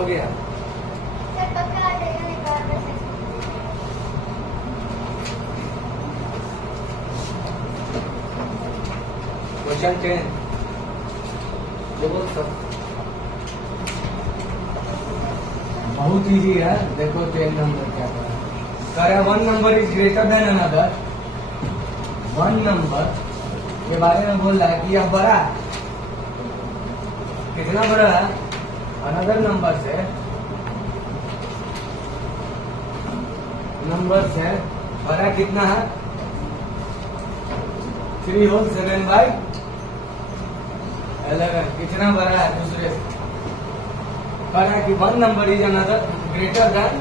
हो गया। क्वेश्चन 10 देखो सब बहुत इजी है। देखो 10 नंबर क्या कर 1 number is greater than another. 1 number के बारे में बोल रहा है कि यह बड़ा है। कितना बड़ा है? अनदर नंबर से बड़ा कितना है? 3 होल 7/11। कितना बड़ा है दूसरे से? बड़ा कि 1 number is another greater than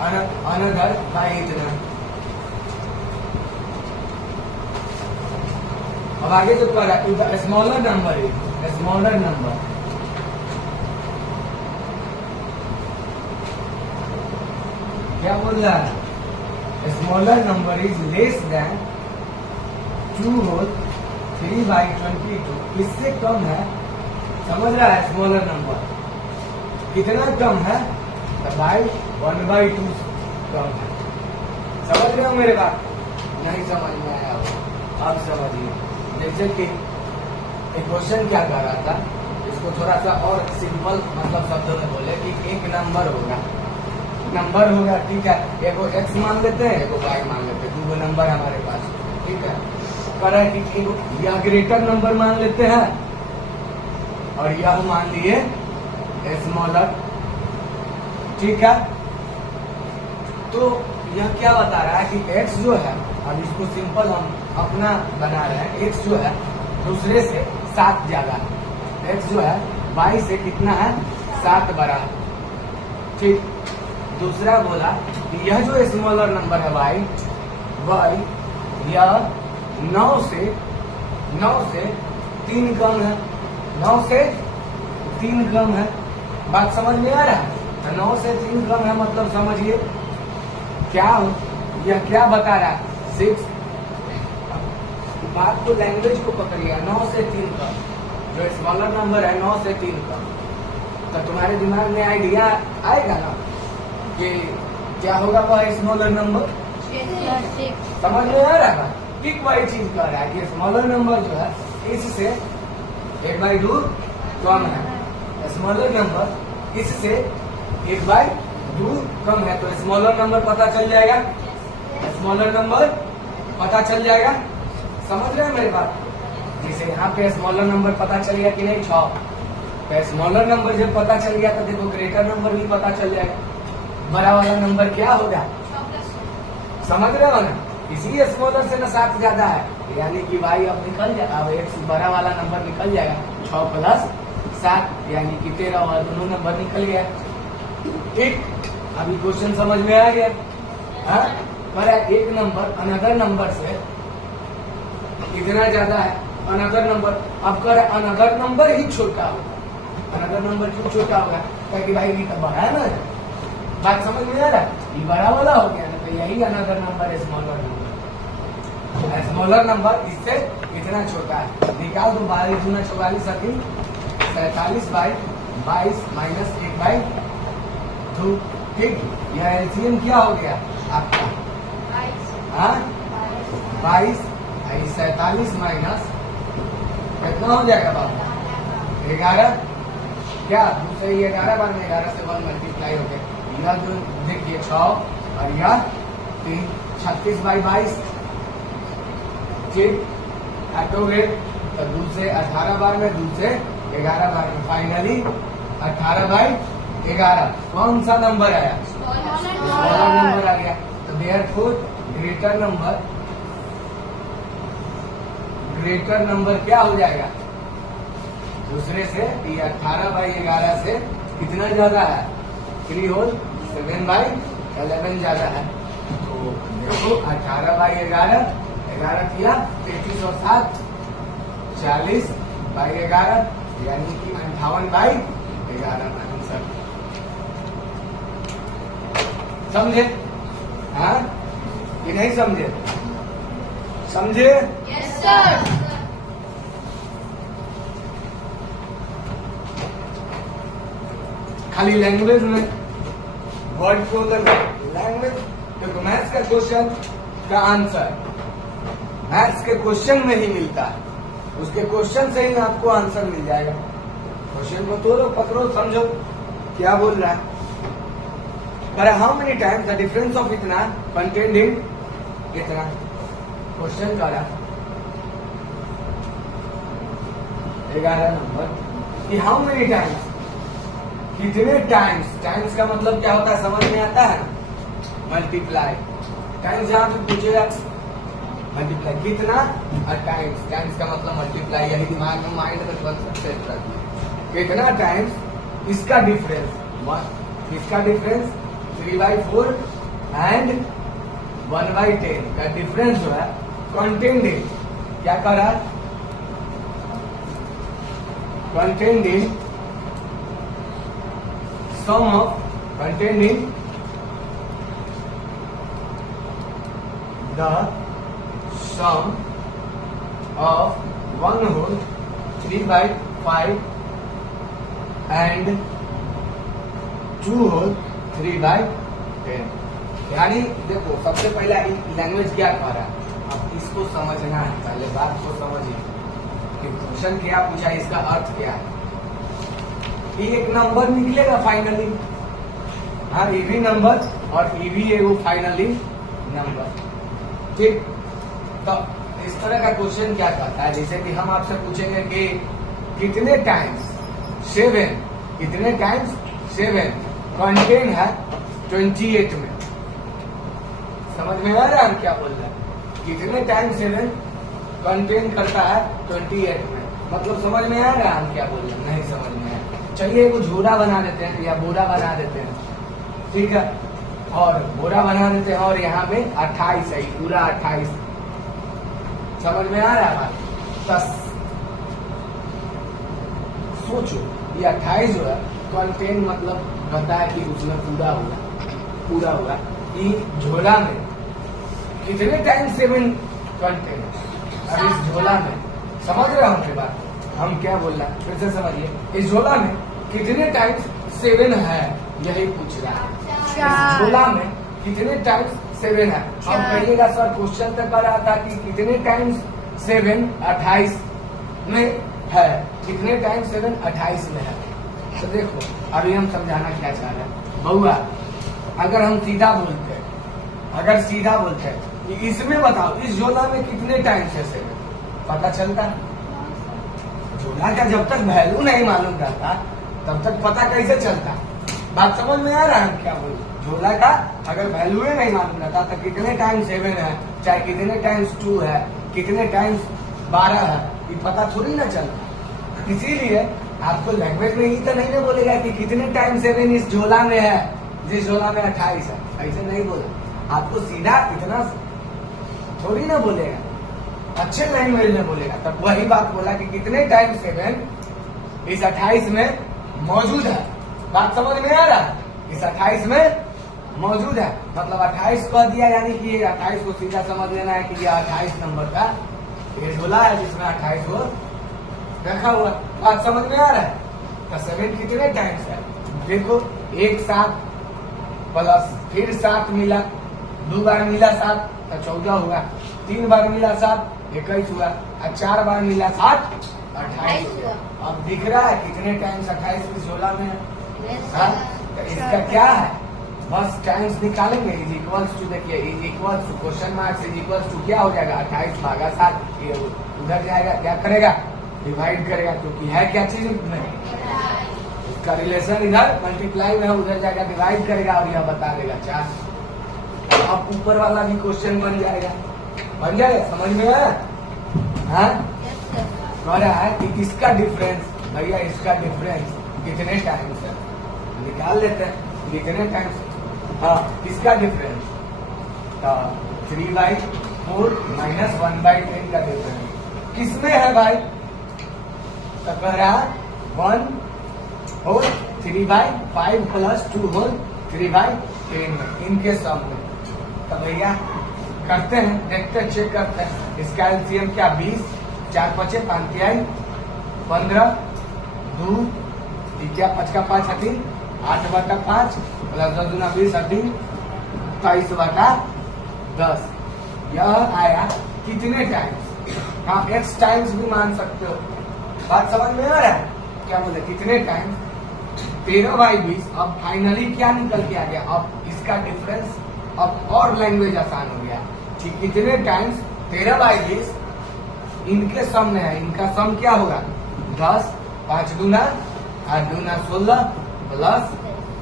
another by इतना। अब आगे जो कर रहा है smaller number is smaller number. क्या बोल रहा है? Smaller number is less than 2 whole 3/22। इससे कम है। समझ रहा है? स्मॉलर नंबर कितना कम है? बाई 1/2 कम है। समझ रहे हो मेरे बात? नहीं समझ में आया हो? अब समझिए। जैसे कि एक क्वेश्चन क्या कर रहा था, इसको थोड़ा सा और सिंपल मतलब शब्दों में बोले कि एक नंबर होगा ठीक है। एगो एक्स मान लेते हैं, एगो वाई मान लेते हैं। 2 नंबर हमारे पास ठीक है। कर रहा है कि या ग्रेटर नंबर मान लेते हैं और यह मान लिए स्मॉलर। ठीक है। तो यह क्या बता रहा है कि x जो है, अब इसको सिंपल हम अपना बना रहे हैं। x जो है दूसरे से 7 ज्यादा है। x जो है y से कितना है? 7 बड़ा है। ठीक। दूसरा बोला कि यह जो स्मॉलर नंबर है y यह 9 से 3 कम है। 9 से 3 कम है। बात समझ में आ रहा है? 9 से 3 कम है मतलब समझिए क्या यह क्या बता रहा है? 6। बात को लैंग्वेज को पकड़िए। 9 से 3 कम जो स्मॉलर नंबर है 9 से 3 कम। तो तुम्हारे दिमाग में आइडिया आएगा ना कि क्या होगा वह स्मॉलर नंबर? समझ में आ रहा है? ठीक वही चीज कर रहा है कि स्मॉलर नंबर जो है इससे 1/2 कम है। स्मॉलर नंबर इससे 1/2 कम है। तो स्मॉलर नंबर पता चल जाएगा। स्मॉलर नंबर पता चल जाएगा। समझ रहे हैं मेरी बात? जैसे यहाँ पे स्मॉलर नंबर पता चल गया कि नहीं 6। तो स्मॉलर नंबर जब पता चल गया तो देखो ग्रेटर नंबर भी पता चल जाएगा। बड़ा वाला नंबर क्या होगा? समझ रहे हो ना? इसी स्मॉलर से ना 7 ज्यादा है, यानी कि y अब निकल जाएगा। अब एक बड़ा वाला नंबर निकल जाएगा। 6 + 7 यानी कि 13 वाला दोनों नंबर निकल गया। ठीक। अभी क्वेश्चन समझ में आ गया? हाँ। पर एक नंबर अनदर नंबर से कितना ज्यादा है? Another number. अब कर अनदर नंबर ही छोटा होगा। अनदर नंबर क्यों छोटा होगा? क्योंकि भाई ये तो बड़ा है ना। बात समझ में आ रहा है? ये बड़ा वाला हो गया ना, तो यही अनदर नंबर है स्मॉलर नंबर। स्मॉलर नंबर इससे इतना छोटा है। निकाल दो। 22 × 44 47/22 - 1/2। ठीक। यह एलसीएम क्या हो गया आपका? 22 47 माइनस कितना हो जाएगा बाबू? 11। क्या दूसरे 11 बार में 11 से 1 मल्टीप्लाई हो गया। यह जो देखिए 6 और यह 3 36/22। ठीक। काटोगे तो दूसरे 18 बार में, दूसरे 11 बार में, फाइनली 18/11। कौन सा नंबर आया? स्मॉलर नंबर आ गया। तो देयरफॉर ग्रेटर नंबर क्या हो जाएगा? दूसरे से ये 18/11 से कितना ज्यादा है? 3 होल 7/11 ज्यादा है। तो देखो 18/11 11 किया 33 और 7 40/11 यानी कि 58/11 आंसर। समझे? हाँ कि नहीं समझे? समझे? Yes sir. खाली लैंग्वेज में वर्ड को लैंग्वेज। देखो मैथ्स का क्वेश्चन का आंसर मैथ्स के क्वेश्चन में ही मिलता है, उसके क्वेश्चन से ही आपको आंसर मिल जाएगा। क्वेश्चन को तोड़ो पकड़ो समझो क्या बोल रहा है। पर how many times the difference of इतना कंटेंट इन इतना, क्वेश्चन का 11 नंबर कि हाउ मेनी टाइम्स, कितने टाइम्स। टाइम्स का मतलब क्या होता है समझ में आता है, मल्टीप्लाई। टाइम्स जहां पे पूछेगा मल्टीप्लाई कितना और टाइम्स, टाइम्स का मतलब मल्टीप्लाई, यही दिमाग में माइंड में बन सकते हैं। कितना टाइम्स इसका डिफरेंस, इसका डिफरेंस 3/4 एंड 1/10 का डिफरेंस जो है कंटेंट इन क्या कर रहा है, content in sum of, content in the sum of 1 whole 3/5 and 2 whole 3/10। यानी देखो सबसे पहला लैंग्वेज क्या कह रहा है, अब इसको समझना है, पहले बात को समझिए कि क्वेश्चन क्या पूछा, इसका अर्थ क्या है। ये एक नंबर निकलेगा फाइनली, हाँ ईवी नंबर और ईवी एगो फाइनली नंबर, ठीक। तो इस तरह का क्वेश्चन क्या कहता है, जैसे कि हम आपसे पूछेंगे कि कितने टाइम्स 7, कितने टाइम्स 7 कंटेन है 28 में। समझ में आ रहा है हम क्या बोल रहे हैं, कितने टाइम्स 7 कंटेन करता है 28 में, मतलब समझ में आ रहा है हम क्या बोल रहे हैं, नहीं समझ में आया। चलिए एक झोरा बना देते हैं या बोरा बना देते हैं, ठीक है, और बोरा बना देते हैं और यहाँ पे 28 है, पूरा 28। समझ में आ रहा है बात। 10 सोचो ये 28 जो है कंटेन मतलब कहता है कि उसमें पूरा हुआ कि झोला में कितने टाइम 7 कंटेन। अब इस झोला में समझ रहे हो हमारी बात, हम क्या बोल रहे हैं फिर से समझिए, इस झोला में कितने टाइम्स 7 है यही पूछ रहा है। इस झोला में कितने टाइम्स 7 है। हम कहिएगा सर क्वेश्चन तक कर रहा था कि कितने टाइम्स 7 28 में है, कितने टाइम्स 7 28 में है। तो देखो अभी हम समझाना क्या चाह रहे हैं बउआ, अगर हम सीधा बोलते हैं, अगर सीधा बोलते हैं कि इसमें बताओ इस झोला में कितने टाइम्स है 7, पता चलता। झोला का जब तक वैल्यू नहीं मालूम रहता तब तक पता कैसे चलता। बात समझ में आ रहा है क्या बोल, झोला का अगर वैल्यू नहीं मालूम रहता तो कितने टाइम्स 7 है, चाहे कितने टाइम्स 2 है, कितने टाइम्स 12 है, ये पता थोड़ी ना चलता। इसीलिए आपको लैंग्वेज में ही तो नहीं ना बोलेगा कि कितने टाइम 7 इस झोला में है, जिस झोला में 28 है, ऐसे नहीं बोला। आपको सीधा इतना थोड़ी ना बोलेगा, अच्छे लैंग्वेज में बोलेगा। तब वही बात बोला कि कितने टाइम 7 इस 28 में मौजूद है। बात समझ में आ रहा है, इस 28 में मौजूद है, मतलब 28 कह दिया, यानी कि 28 को सीधा समझ लेना है कि यह 28 नंबर का ये झोला है जिसमें 28 को रखा हुआ। बात समझ में आ रहा है। तो 7 कितने टाइम्स है, देखो एक 7 प्लस फिर 7 मिला, 2 बार मिला 7 तो 14 हुआ, 3 बार मिला 7 21 हुआ, और 4 बार मिला 7 28 हुआ। अब दिख रहा है कितने टाइम्स 28 इस झोला में है। तो इसका क्या है, बस टाइम्स निकालेंगे, इज इक्वल्स टू, देखिए is equals to question mark is equals to क्या हो जाएगा 28 भागा 7, ये उधर जाएगा, क्या करेगा डिवाइड करेगा, क्योंकि है क्या चीज में इसका रिलेशन इधर मल्टीप्लाई में, उधर जाएगा डिवाइड करेगा और यह बता देगा 4। अब ऊपर वाला भी क्वेश्चन बन जाएगा, समझ में आया। हाँ कह रहा है कि इसका डिफरेंस, भैया इसका डिफरेंस कितने टाइम्स है, निकाल लेते हैं कितने टाइम्स। हाँ इसका डिफरेंस 3/4 माइनस 1/10 का डिफरेंस किसमें है भाई, तो कह रहा है 1 whole 3/5 प्लस 2 whole 3/10 में, इनके सम में। तो भैया करते हैं, देखते हैं, चेक करते हैं। इसका एलसीएम क्या 20, 4 5 5 15, 2 क्या 5 का 5 3 8/5 प्लस 10 दूना 20 अधिक 23/10। यह आया कितने टाइम्स? हाँ, x टाइम्स भी मान सकते हो। बात समझ में आ रहा है? क्या बोले कितने टाइम्स? 13/20। अब फाइनली क्या निकल के आ गया? अब इसका डिफरेंस अब और लैंग्वेज आसान हो गया कि कितने टाइम्स 13/20 इनके सम में है। इनका सम क्या होगा? 10, 5 दूना 8 दूना 16 प्लस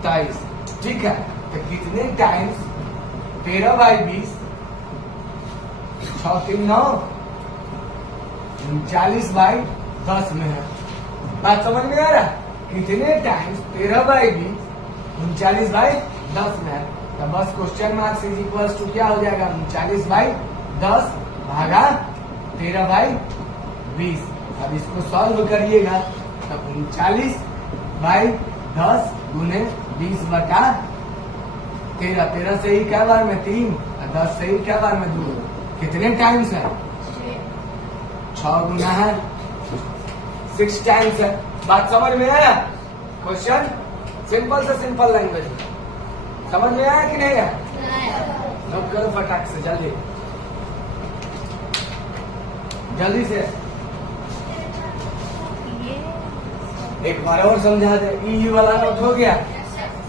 23। ठीक है, तो कितने टाइम्स 13/20 6 3 9 39/10 में है। बात समझ में आ रहा है? कितने टाइम्स 13/20 39/10 में है। तो बस question marks is equals to क्या हो जाएगा? 39/10 भागा 13/20। अब इसको सॉल्व करिएगा तब 39/10 गुने 20/13। 13 से ही क्या बार में 3 और 10 से ही क्या बार में 2। कितने टाइम्स है? 6 गुना है 6 टाइम्स है। बात समझ में आया? क्वेश्चन सिंपल से सिंपल लैंग्वेज समझ में आया कि नहीं आया? नोट करो फटाक से, जल्दी जल्दी से। एक बार और समझा दे। ई वाला नोट हो गया?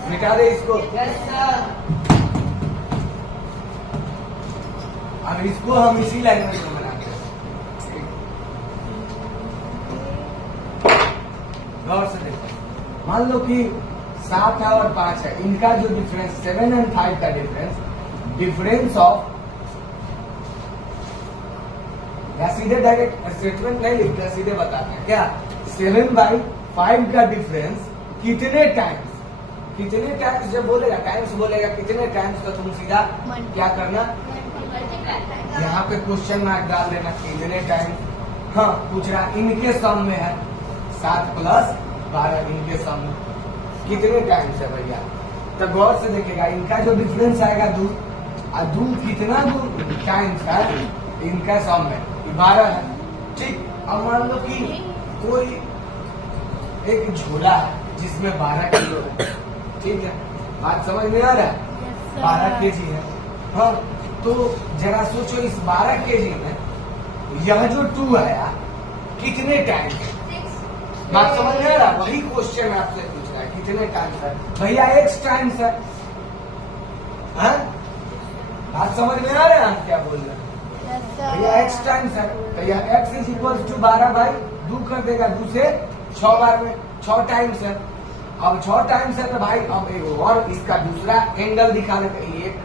मिटा दे इसको। अब इसको हम इसी लैंग्वेज में बनाते हैं। गौर से देखो, मान लो कि 7 है और 5 है। इनका जो डिफरेंस 7 और 5 का डिफरेंस ऑफ, या सीधे डायरेक्ट स्टेटमेंट नहीं लिखते, सीधे बताते हैं क्या? 7/5 का डिफरेंस कितने टाइम्स? कितने टाइम्स जब बोलेगा, टाइम्स बोलेगा कितने टाइम्स, तो तुम सीधा क्या करना, यहाँ पे क्वेश्चन मार्क डाल देना कितने टाइम्स। हाँ, पूछ रहा इनके सम में है 7 प्लस 12 इनके सम में कितने टाइम्स है भैया? तो गौर से देखेगा, इनका जो डिफरेंस आएगा 2 और 2 कितना टाइम्स है इनका सम में 12 है। ठीक, अब मान लो कि कोई एक झोला है जिसमें 12 किलो है। ठीक है, बात समझ में आ रहा है? 12 केजी है। हाँ, तो जरा सोचो इस 12 केजी में यह जो 2 आया कितने टाइम्स है? बात समझ में आ रहा है? वही क्वेश्चन आपसे पूछ रहा है कितने टाइम्स है भैया? x टाइम्स है। हाँ, बात समझ में आ रहा है? हम क्या बोल रहे हैं भैया? x टाइम्स है तो यह x इज इक्वल टू 12/2 कर देगा। 2 से 6 बार में 6 टाइम्स है। अब 6 टाइम्स है तो भाई अब एक और इसका दूसरा एंगल दिखाने का, ये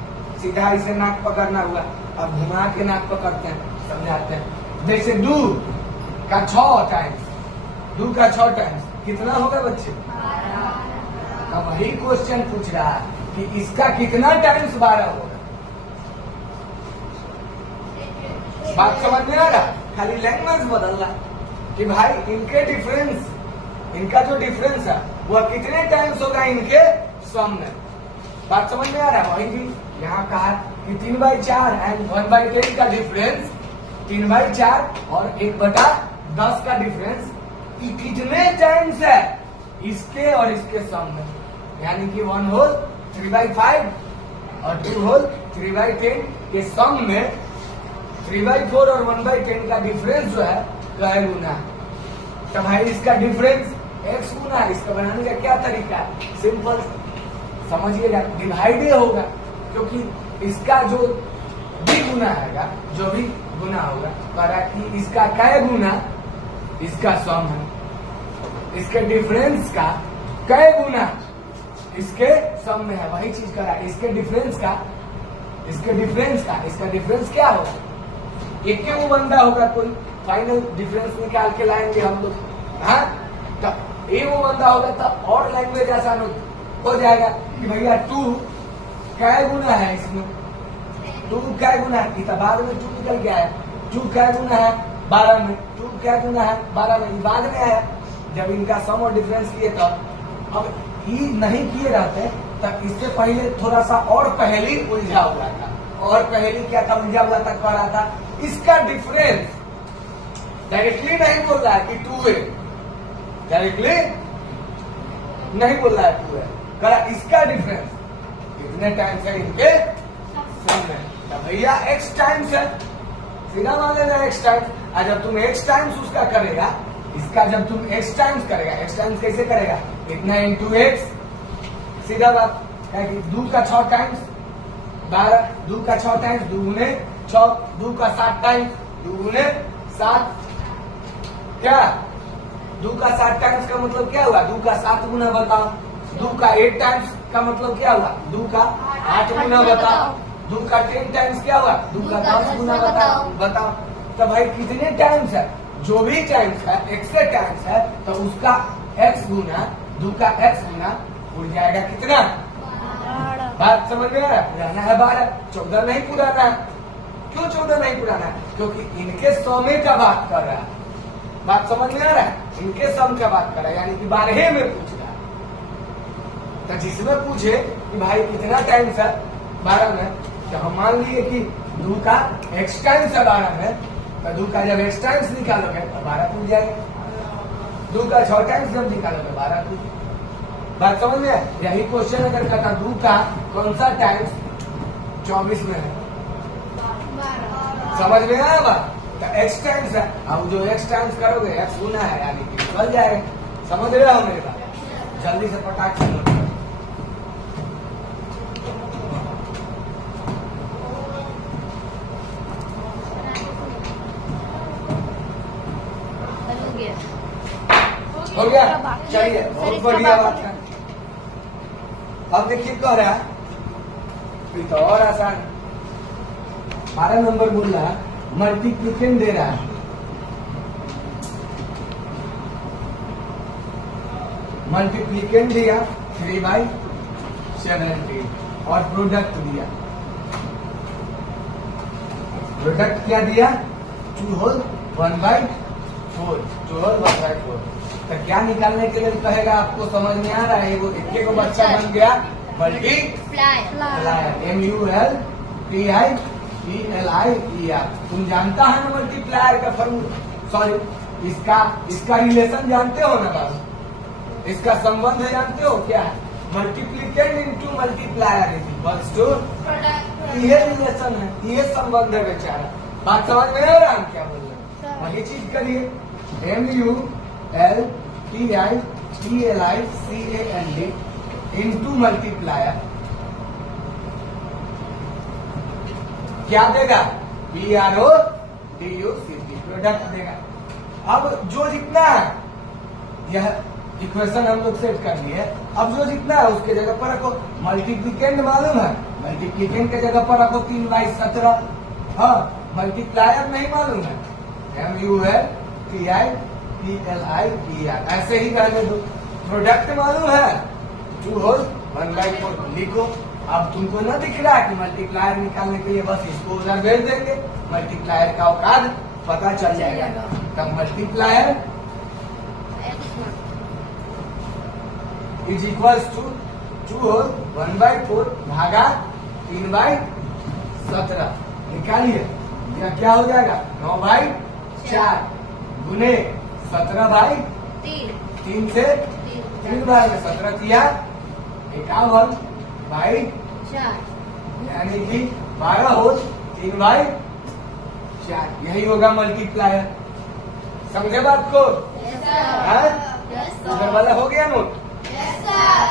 सीधा इसे नाक पकड़ना हुआ। अब घुमा के नाक पकड़ते हैं, समझाते हैं। जैसे 2 का 6 टाइम्स, 2 का 6 टाइम्स कितना होगा बच्चे? अब वही क्वेश्चन पूछ रहा है कि इसका कितना टाइम्स 12 होगा। बात समझ में आ रहा? खाली लैंग्वेज बदलना कि भाई इनके डिफरेंस, इनका जो डिफरेंस है वह कितने टाइम्स होगा इनके सम में। बात समझ में आ रहा है? वही भी यहाँ कहा कि 3/4 एंड 1/10 का डिफरेंस 3/4 और 1/10 का डिफरेंस कितने टाइम्स है इसके और इसके सम में। यानी कि 1 होल 3/5 और 2 होल 3/10 के सम में 3/4 और 1/10 का डिफरेंस जो है कै गुना है। तो भाई इसका डिफरेंस x गुना है। इसका बनाने का क्या तरीका है? सिंपल समझिएगा, डिवाइड होगा, क्योंकि इसका जो भी गुना आएगा, जो भी गुना होगा, करा कि इसका कै गुना इसका सम है, इसके डिफरेंस का कै गुना इसके सम में है। वही चीज करा, इसके डिफरेंस का इसका डिफरेंस क्या होगा? एक वो बंदा होगा, कोई फाइनल डिफरेंस निकाल के लाएंगे हम लोग। हाँ, तो ये वो बंदा होगा तब और लैंग्वेज आसान हो जाएगा कि भैया 2 कै गुना है इसमें, 2 कै गुना है। तो बाद में 2 निकल गया है, 2 कै गुना है 12 में, 2 कै गुना है 12 में, बाद में आया जब इनका सम और डिफरेंस किए तब। अब ये नहीं किए रहते तब इससे पहले थोड़ा सा और पहली उलझा हुआ था। और पहली क्या था? उलझा हुआ तक पा रहा था इसका डिफरेंस डायरेक्टली नहीं बोल रहा है कि 2 है, डायरेक्टली नहीं बोल रहा है 2 है। करा इसका डिफरेंस कितने टाइम्स है इनके सम में, तो भैया x टाइम्स है, सीधा मान लेना x टाइम्स। और जब तुम x टाइम्स उसका करेगा, इसका जब तुम x टाइम्स करेगा, x टाइम्स कैसे करेगा, इतना इंटू x, सीधा बात है कि 2 का 6 टाइम्स 12, 2 का 6 टाइम्स 2 गुने 6, 2 का 7 टाइम्स 2 गुने 7, क्या 2 का 7 टाइम्स का मतलब क्या हुआ, 2 का 7 गुना बताओ, 2 का 8 टाइम्स का मतलब क्या हुआ, 2 का 8 गुना बताओ, 2 का 10 टाइम्स क्या हुआ, 2 का 10 गुना बताओ। तो भाई कितने टाइम्स है, जो भी टाइम्स है x से टाइम्स है तो उसका x गुना 2 का x गुना उड़ जाएगा कितना, बात समझ में आ रहा है, रहना है 12, 14 नहीं पुराना है। क्यों 14 नहीं पुराना है, क्योंकि इनके सौमे का बात कर रहा है, बात समझ में आ रहा है, इनके सम का बात कर रहा है, यानी कि 12 में पूछ रहा है। तो जिसमें पूछे कि भाई कितना टाइम्स है 12 में, तो हम मान लिए कि 2 का x टाइम्स है 12 में, तो 2 का जब x टाइम्स निकालोगे तो 12 पूछ जाएगा, 2 का 6 टाइम्स जब निकालोगे 12 पूछ, बात समझ में। यही क्वेश्चन अगर कहता 2 का कौन सा टाइम्स 24 में है, समझ में आया बात, तो x टाइम्स है, अब जो x टाइम्स करोगे x गुना है, यानी कि निकल जाएगा, समझ रहे हो मेरे बात, जल्दी से पटाख से नोट करो। हो गया, चलिए बहुत बढ़िया बात है। अब देखिए कह रहा है तो और आसान, 12 नंबर बोल रहा है मल्टीप्लिकेंड दे रहा है, मल्टीप्लिकेंड दिया 3/17 और प्रोडक्ट दिया, प्रोडक्ट क्या दिया 2 होल 1/4, 2 होल 1/4। तो क्या निकालने के लिए कहेगा, आपको समझ में आ रहा है, वो एक को बच्चा बन गया मल्टीप्लायर, MULTIPLIER। तुम जानता है ना मल्टीप्लायर का फॉर्मूला, सॉरी इसका रिलेशन जानते हो ना बाबू, इसका संबंध जानते हो क्या है, multiplicand into multiplier is equals to, ये रिलेशन है, ये संबंध है बेचारा, बात समझ में आ रहा है क्या बोल रहे हैं, वही चीज करिए, MULTIPLICAND इंटू मल्टीप्लायर क्या देगा, PRODUCT, प्रोडक्ट देगा। अब जो जितना है, यह इक्वेशन हम लोग सेट कर लिए, अब जो जितना है उसके जगह पर रखो, मल्टीप्लिकेंड मालूम है, मल्टीप्लिकेंड के जगह पर रखो 3/17, हाँ मल्टीप्लायर नहीं मालूम है, MULTIPLIER, ऐसे ही रहने दो। प्रोडक्ट मालूम है 2 होल 1/4, लिखो। अब तुमको ना दिख रहा है कि मल्टीप्लायर निकालने के लिए बस इसको उधर भेज देंगे, मल्टीप्लायर का औकात पता चल जाएगा, तब multiplier is equals to 2 whole 1/4 भागा 3/17, निकालिए, क्या हो जाएगा 9/4 गुने 17/3 से 3 बार में 17 किया 51/4, यानी कि 12 होल 3/4, यही होगा मल्टीप्लायर। समझे बात को, उधर वाला हो गया नोट,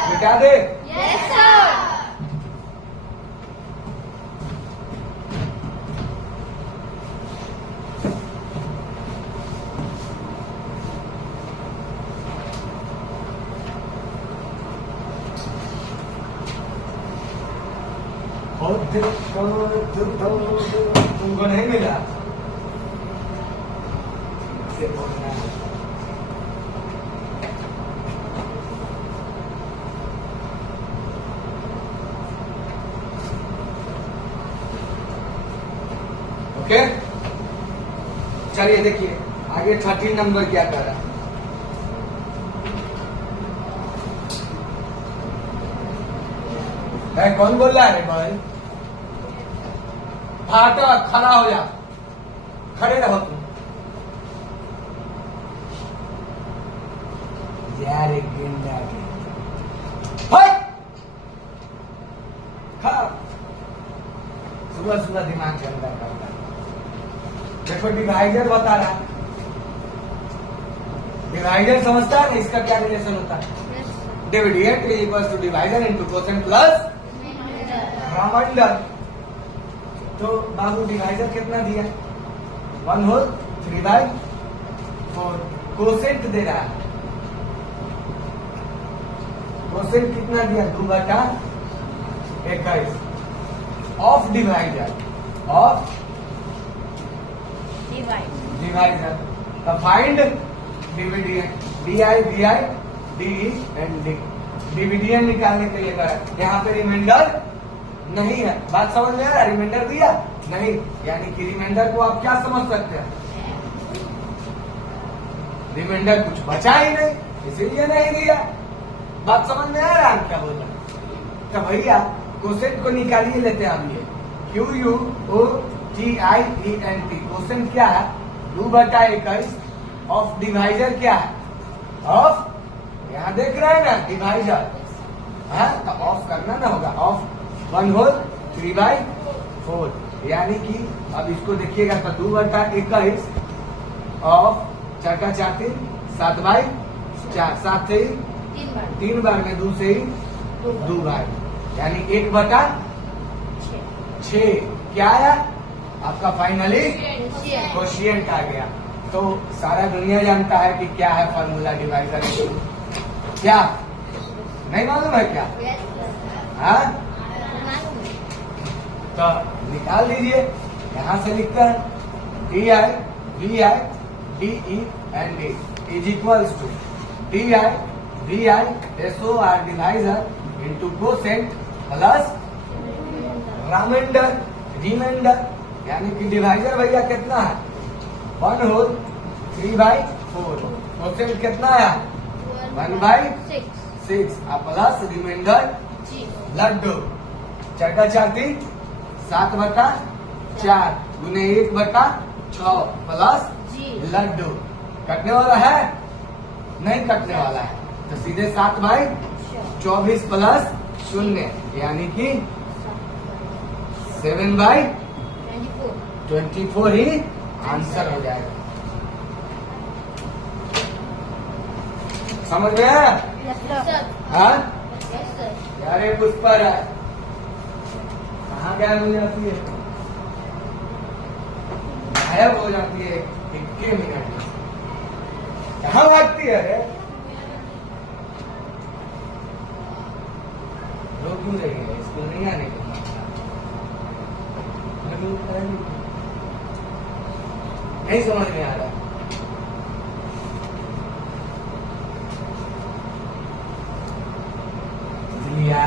मिटा दे, तुमको नहीं मिला, ओके। चलिए देखिए आगे 13 नंबर क्या कर रहा है, कौन बोल रहा है भाई, हटो खड़ा हो जा, खड़े रहो तुम, यार एक गेंदा बस हुआ दिमाग के अंदर करता है। देखो डिवाइडर बता रहा है, डिवाइडर समझता है इसका क्या रिलेशन होता है? Dividend is equal to divider into quotient plus remainder. तो बाबू डिवाइडर कितना दिया? 1/3/4। कोसेंट दे रहा है, कोसेंट कितना दिया? 2/21 ऑफ डिवाइडर, ऑफ डिवाइडर। तो find dividend, DI DI DE and D। Dividend निकालने के लिए करा, यहाँ पे रिमाइंडर नहीं है। बात समझ में आ रहा? रिमाइंडर दिया नहीं, यानी कि रिमाइंडर को आप क्या समझ सकते हैं? रिमाइंडर कुछ बचा ही नहीं, इसीलिए नहीं दिया। बात समझ में आ रहा है क्या बोल रहे हैं? तो भैया कोसेंट को निकालिए लेते हैं हम। ये QUOTIENT कोसेंट क्या है? 2/21 ऑफ डिवाइडर क्या है? ऑफ, यहाँ देख रहे हैं ना डिवाइडर है, तो ऑफ करना ना होगा, ऑफ 1/3/4। यानी कि अब इसको देखिएगा तो 2/21 ऑफ 4×4 7/4, 7 से 3 बार में 2 से 2 बार, यानी 1/6 क्या आया आपका? फाइनली क्वोशिएंट आ गया। तो सारा दुनिया जानता है कि क्या है फॉर्मूला डिवाइडर। क्या नहीं मालूम है क्या? हाँ, तो निकाल दीजिए। यहां से लिखते हैं DI VI DE and D is equals to DI VI SOR divider into quotient plus remainder. यानी कि डिवाइडर भैया कितना है? 1/3/4। कोसेंट कितना है? 1/6 प्लस रिमाइंडर लड्डू। 4×4 7/4 गुने 1/6 प्लस लड्डू। कटने वाला है? नहीं कटने वाला है, तो सीधे 7/24 प्लस 0 यानी कि 7/24 ही आंसर हो जाएगा। समझ में आया? हाँ, यार ये पुष्पर है, कहाँ गायब हो जाती है? गायब हो जाती है 1 मिनट, कहाँ भागती है? रो क्यों रही है? स्कूल नहीं आने के? नहीं समझ में आ रहा। तितलिया,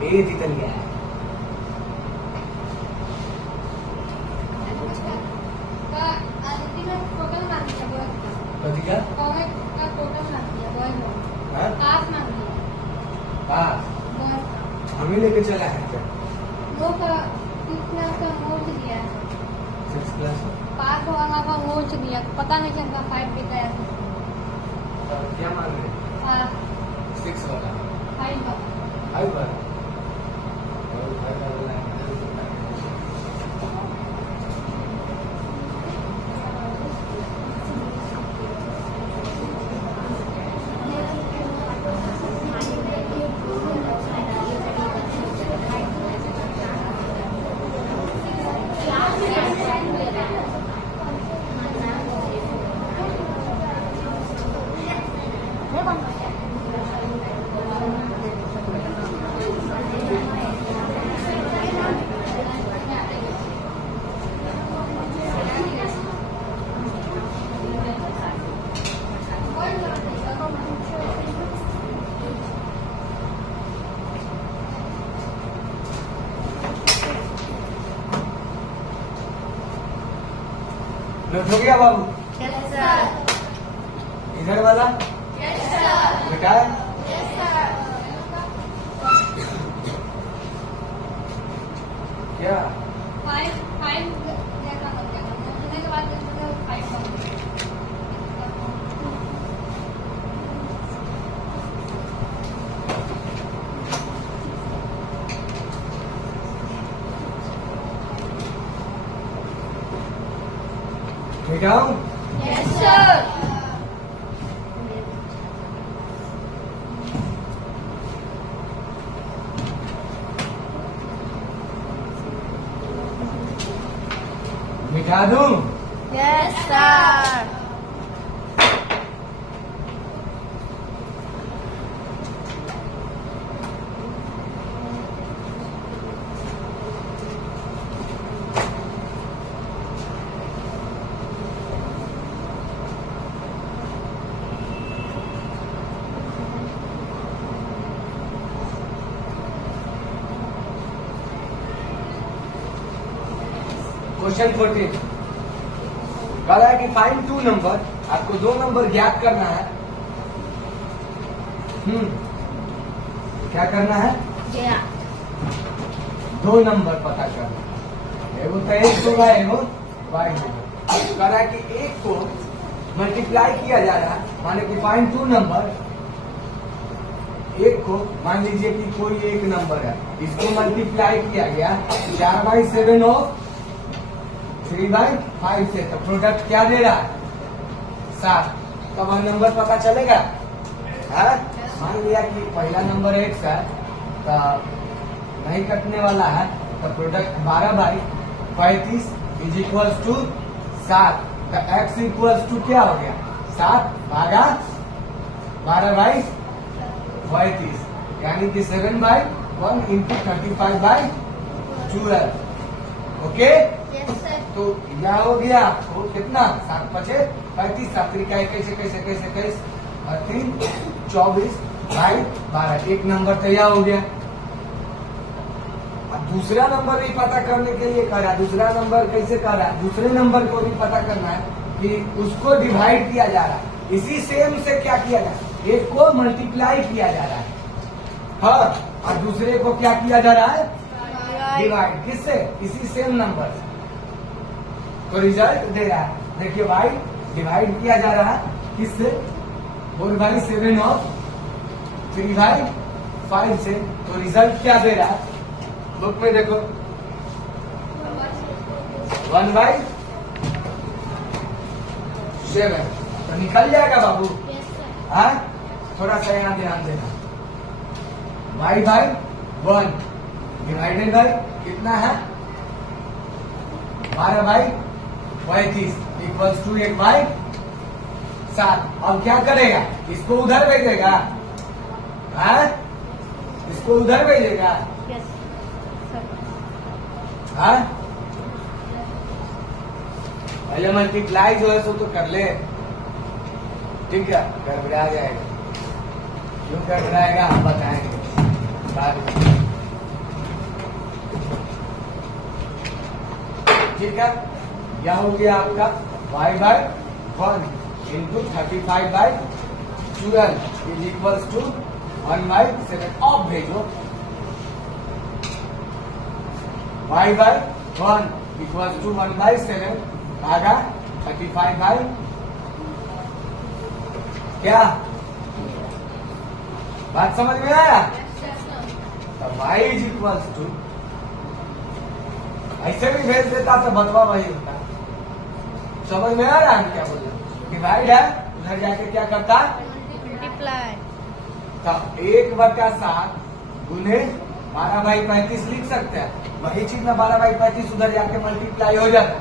तितलिया हमें लेके चला है क्या? वो क्लास का नोट दिया है, 6 क्लास पास वाला का नोट दिया, पता नहीं चलता 5 बताया था। क्या मान रहे? 6 वाला 5 वाला 5 वाला। हो गया बाबू? Yes sir. इधर वाला? Yes sir. बेटा यस सर। क्या 5 देखा तो क्या करने के बाद 5 मिटाऊं? Yes sir. मिटा दूं? Yes sir. क्वेश्चन 14 कह रहा है कि फाइंड 2 नंबर, आपको 2 नंबर ज्ञात करना है। क्या करना है? गया। 2 नंबर पता करना है। एगो तो 1 होगा, एगो y होगा। कह रहा है कि 1 को मल्टीप्लाई किया जा रहा है, माने कि फाइंड 2 नंबर। 1 को मान लीजिए कि कोई एक नंबर है, इसको मल्टीप्लाई किया गया 4/7 और 3/5 से, तो प्रोडक्ट क्या दे रहा है? 7। तब वह नंबर पता चलेगा है? मान लिया कि पहला नंबर x है, तो नहीं कटने वाला है, तो प्रोडक्ट 12/35 इज इक्वल्स टू 7। तो x इक्वल्स टू क्या हो गया? 7 भागा 12/35, यानी कि 7/1 इंटू 35/12। Okay, yes sir. तो यह हो गया आपको कितना? 7 5 35, 7 3 21 और 3 24/12। एक नंबर तैयार हो गया। अब दूसरा नंबर भी पता करने के लिए कह रहा है। दूसरा नंबर कैसे कह रहा है? दूसरे नंबर को भी पता करना है कि उसको डिवाइड किया जा रहा है। इसी सेम से क्या किया जा रहा है? एक को मल्टीप्लाई किया जा रहा है, हाँ, और दूसरे को क्या किया जा रहा है? डिवाइड। किससे? इसी सेम नंबर से। तो रिजल्ट दे रहा है, देखिए y डिवाइड किया जा रहा है किससे? 4/7 और 3/5 से। तो रिजल्ट क्या दे रहा है? बुक में देखो, 1/7। तो निकल जाएगा बाबू। Yes sir. हाँ, थोड़ा सा यहाँ ध्यान देना। y/1 डिवाइडेड बाई कितना है? 12/35 इक्वल्स टू 1/7। अब क्या करेगा? इसको उधर भेजेगा, है? इसको उधर भेजेगा, यस सर। है? पहले मल्टीप्लाई जो है सो तो कर ले, ठीक है? गड़बड़ा जाएगा। क्यों गड़बड़ाएगा हम बताएंगे बाद में, ठीक है? क्या हो गया आपका? y/1 into 35/12 is equals to 1/7। ऑफ भेजो। y/1 इक्वल्स टू 1/7 भागा 35/, क्या बात समझ में आया? तो y इज इक्वल्स टू, ऐसे भी भेज देता तो बतवा वही होता। समझ में आ रहा है क्या बोल रहे? डिवाइड है, उधर जाके क्या करता? मल्टीप्लाई। तो 1/7 गुने 12/35 लिख सकते हैं। वही चीज में 12/35 उधर जाके मल्टीप्लाई हो जाता।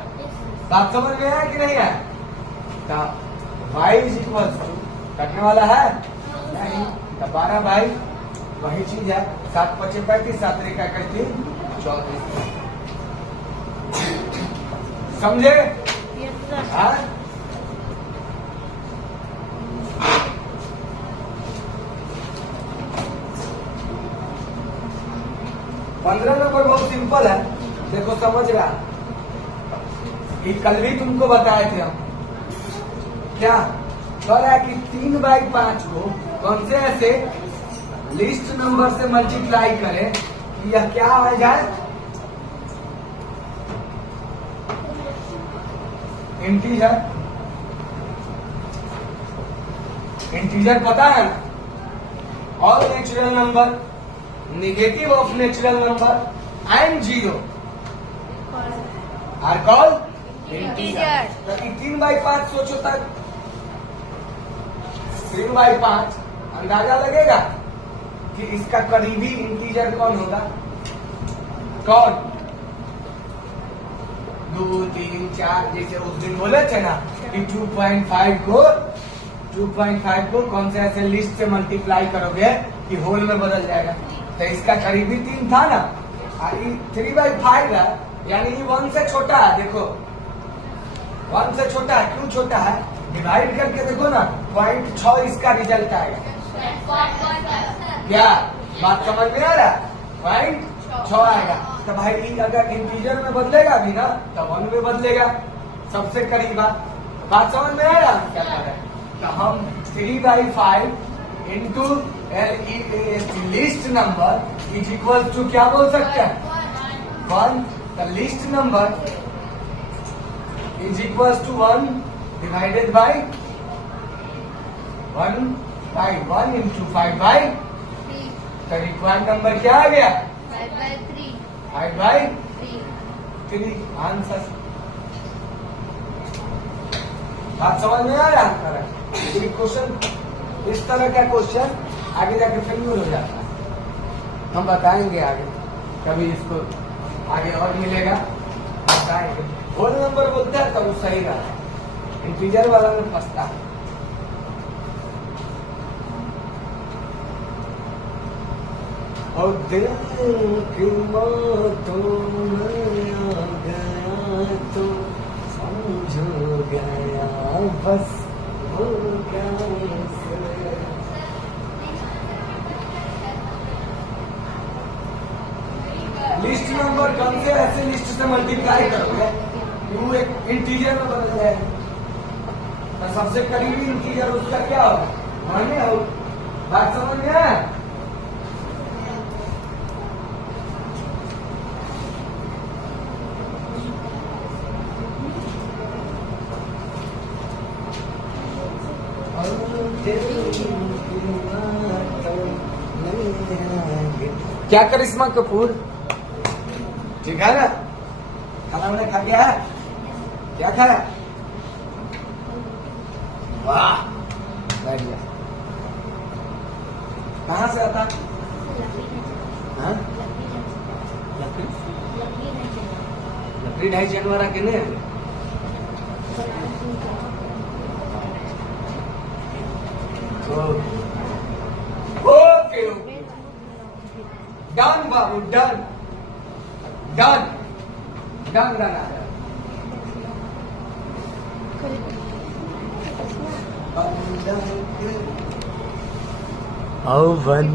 बात समझ में आया कि नहीं है? तो y इज इक्वल टू, कटने वाला है नहीं, तो 12 वही चीज है, 7 5 35, 7 3 34। समझे? Yes sir. हाँ? पंद्रह नंबर बहुत सिंपल है, देखो समझ रहा। ये कल भी तुमको बताए थे हम, क्या कह रहा है कि 3/5 को कौन से ऐसे लिस्ट नंबर से मल्टीप्लाई करें कि यह क्या आ जाए? इंटीजर। इंटीजर पता है ना? All natural number, negative of natural number and zero are called Integer. तो 3/5 सोचो तक 3/5 अंदाजा लगेगा कि इसका करीबी इंटीजर कौन होगा? कौन? 2, 3, 4 जैसे उस दिन बोले थे ना कि 2.5 को कौन से ऐसे लिस्ट से मल्टीप्लाई करोगे कि होल में बदल जाएगा। तो इसका करीबी 3 था ना, 3/5 है, यानी ये 1 से छोटा है। देखो 1 से छोटा है, क्यों छोटा है? डिवाइड करके देखो ना, 0.6 इसका रिजल्ट आएगा। क्या बात समझ में आ रहा है? 0.6 आएगा। तो भाई ये अगर इंटीजर में बदलेगा भी ना तो 1 में बदलेगा, सबसे करीब बात समझ में आ रहा है क्या कर रहे हैं? तो हम 3/5 into least number is equal to क्या बोल सकते हैं? 1। The least number is equal to 1 divided by 1/1 into 5/3। तो रिक्वायर्ड नंबर क्या आ गया? 5/3 आंसर। बात समझ में आ रहा है? क्वेश्चन इस तरह का क्वेश्चन आगे जाके फेल्यूर हो जाता है। हम बताएंगे आगे, कभी इसको आगे और मिलेगा बताएंगे। होल नंबर बोलता है तो वो सही रहा है, इंटीजर वाला में फंसता है। और दिल की बातों में आ गया तो समझो गया बस हो गया। लिस्ट नंबर कौन से ऐसे लिस्ट से मल्टीप्लाई करोगे वो एक इंटीजर में बदल जाएगा। तो सबसे करीबी इंटीजर उसका क्या होगा? 1 हो। बात समझ में आया? क्या करिश्मा कपूर ठीक है ना? खाना वाना खा गया है? क्या खाया? वाह बढ़िया। कहाँ से आता? हाँ? लकड़ी 2.5 जनवरा के नहीं? ओके डन बाबू done done done done. Oh, one.